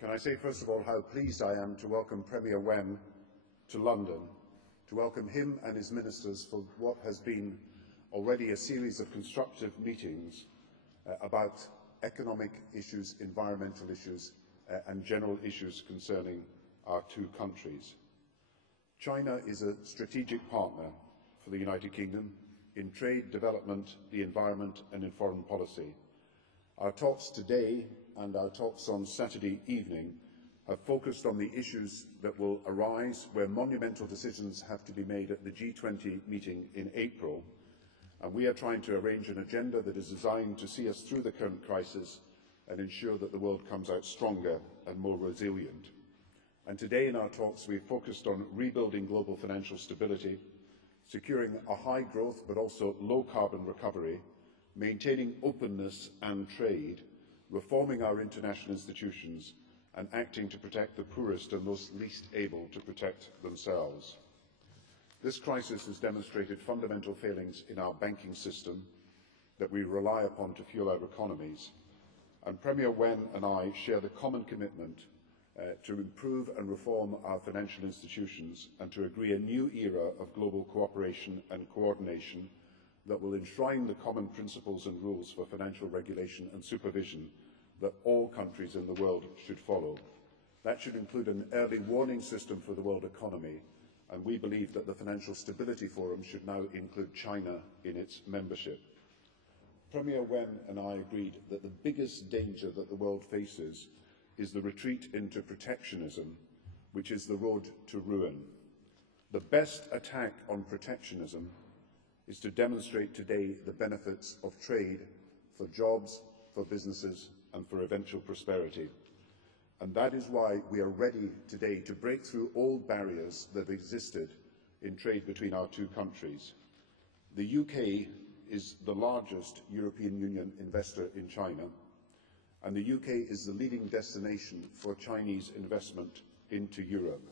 Can I say, first of all, how pleased I am to welcome Premier Wen to London, to welcome him and his ministers for what has been already a series of constructive meetings about economic issues, environmental issues, and general issues concerning our two countries. China is a strategic partner for the United Kingdom in trade, development, the environment, and in foreign policy. Our talks today and our talks on Saturday evening have focused on the issues that will arise where monumental decisions have to be made at the G20 meeting in April, and we are trying to arrange an agenda that is designed to see us through the current crisis and ensure that the world comes out stronger and more resilient. And today in our talks we focused on rebuilding global financial stability, securing a high growth but also low carbon recovery, maintaining openness and trade, reforming our international institutions, and acting to protect the poorest and those least able to protect themselves. This crisis has demonstrated fundamental failings in our banking system that we rely upon to fuel our economies, and Premier Wen and I share the common commitment to improve and reform our financial institutions and to agree a new era of global cooperation and coordination that will enshrine the common principles and rules for financial regulation and supervision that all countries in the world should follow. That should include an early warning system for the world economy, and we believe that the Financial Stability Forum should now include China in its membership. Premier Wen and I agreed that the biggest danger that the world faces is the retreat into protectionism, which is the road to ruin. The best attack on protectionism is to demonstrate today the benefits of trade for jobs, for businesses, and for eventual prosperity. And that is why we are ready today to break through old barriers that have existed in trade between our two countries. The UK is the largest European Union investor in China, and the UK is the leading destination for Chinese investment into Europe.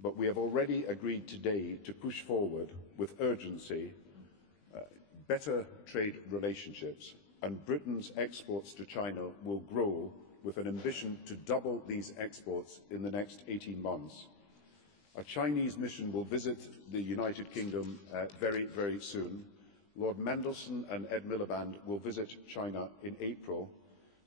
But we have already agreed today to push forward with urgency better trade relationships, and Britain's exports to China will grow with an ambition to double these exports in the next 18 months. A Chinese mission will visit the United Kingdom very, very soon. Lord Mandelson and Ed Miliband will visit China in April.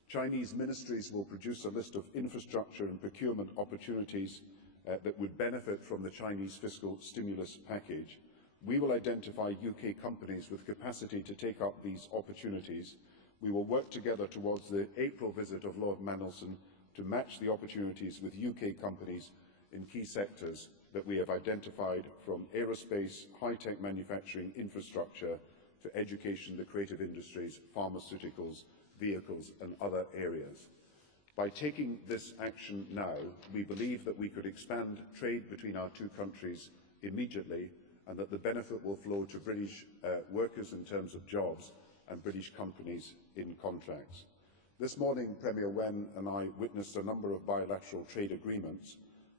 Chinese ministries will produce a list of infrastructure and procurement opportunities that would benefit from the Chinese fiscal stimulus package. We will identify UK companies with capacity to take up these opportunities. We will work together towards the April visit of Lord Mandelson to match the opportunities with UK companies in key sectors that we have identified, from aerospace, high-tech manufacturing, infrastructure, to education, the creative industries, pharmaceuticals, vehicles and other areas. By taking this action now, we believe that we could expand trade between our two countries immediately, and that the benefit will flow to British workers in terms of jobs and British companies in contracts. This morning, Premier Wen and I witnessed a number of bilateral trade agreements.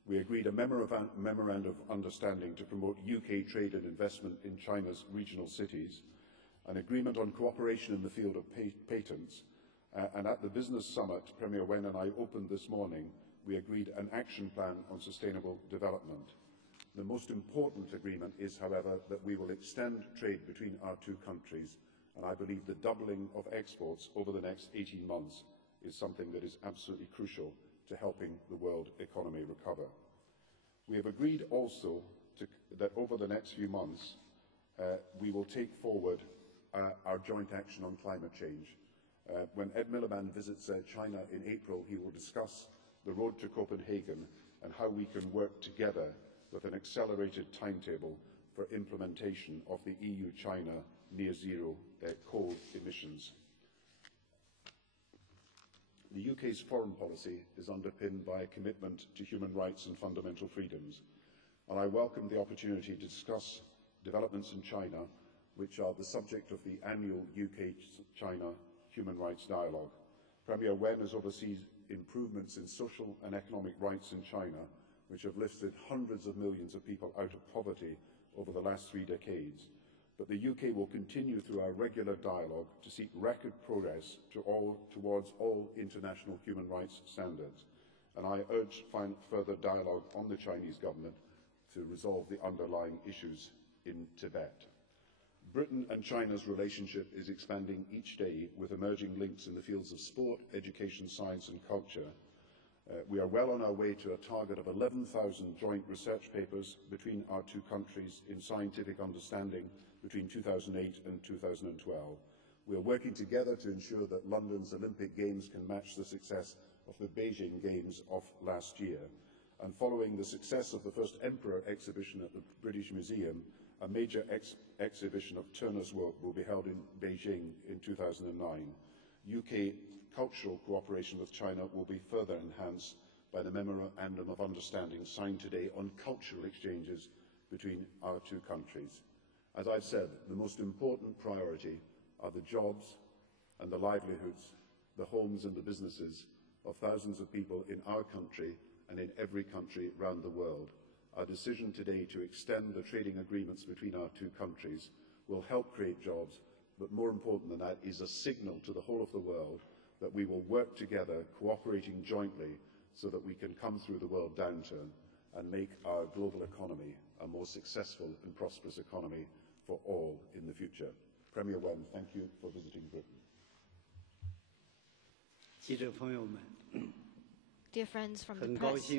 We agreed a memorandum of understanding to promote UK trade and investment in China's regional cities, an agreement on cooperation in the field of patents, and at the Business Summit Premier Wen and I opened this morning, we agreed an action plan on sustainable development. The most important agreement is, however, that we will extend trade between our two countries, and I believe the doubling of exports over the next 18 months is something that is absolutely crucial to helping the world economy recover. We have agreed also that over the next few months we will take forward our joint action on climate change. When Ed Miliband visits China in April, he will discuss the road to Copenhagen and how we can work together with an accelerated timetable for implementation of the EU-China near-zero coal emissions. The UK's foreign policy is underpinned by a commitment to human rights and fundamental freedoms, and I welcome the opportunity to discuss developments in China, which are the subject of the annual UK-China Human Rights Dialogue. Premier Wen has overseen improvements in social and economic rights in China, which have lifted hundreds of millions of people out of poverty over the last 3 decades. But the UK will continue through our regular dialogue to seek record progress towards all international human rights standards. and I urge further dialogue on the Chinese government to resolve the underlying issues in Tibet. Britain and China's relationship is expanding each day with emerging links in the fields of sport, education, science and culture. We are well on our way to a target of 11,000 joint research papers between our two countries in scientific understanding between 2008 and 2012. We are working together to ensure that London's Olympic Games can match the success of the Beijing Games of last year. And following the success of the first Emperor exhibition at the British Museum, a major exhibition of Turner's work will be held in Beijing in 2009. UK cultural cooperation with China will be further enhanced by the Memorandum of Understanding signed today on cultural exchanges between our two countries. As I've said, the most important priority are the jobs and the livelihoods, the homes and the businesses of thousands of people in our country and in every country around the world. Our decision today to extend the trading agreements between our two countries will help create jobs, but more important than that is a signal to the whole of the world that we will work together, cooperating jointly, so that we can come through the world downturn and make our global economy a more successful and prosperous economy for all in the future. Premier Wen, thank you for visiting Britain. Dear friends from the press,